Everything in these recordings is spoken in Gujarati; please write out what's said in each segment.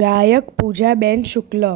गायक पूजाबेन शुक्ल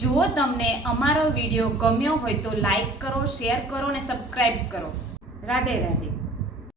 જો તમને અમારો વીડિયો ગમ્યો હોય તો લાઈક કરો, શેર કરો અને સબસ્ક્રાઈબ કરો. રાધે રાધે.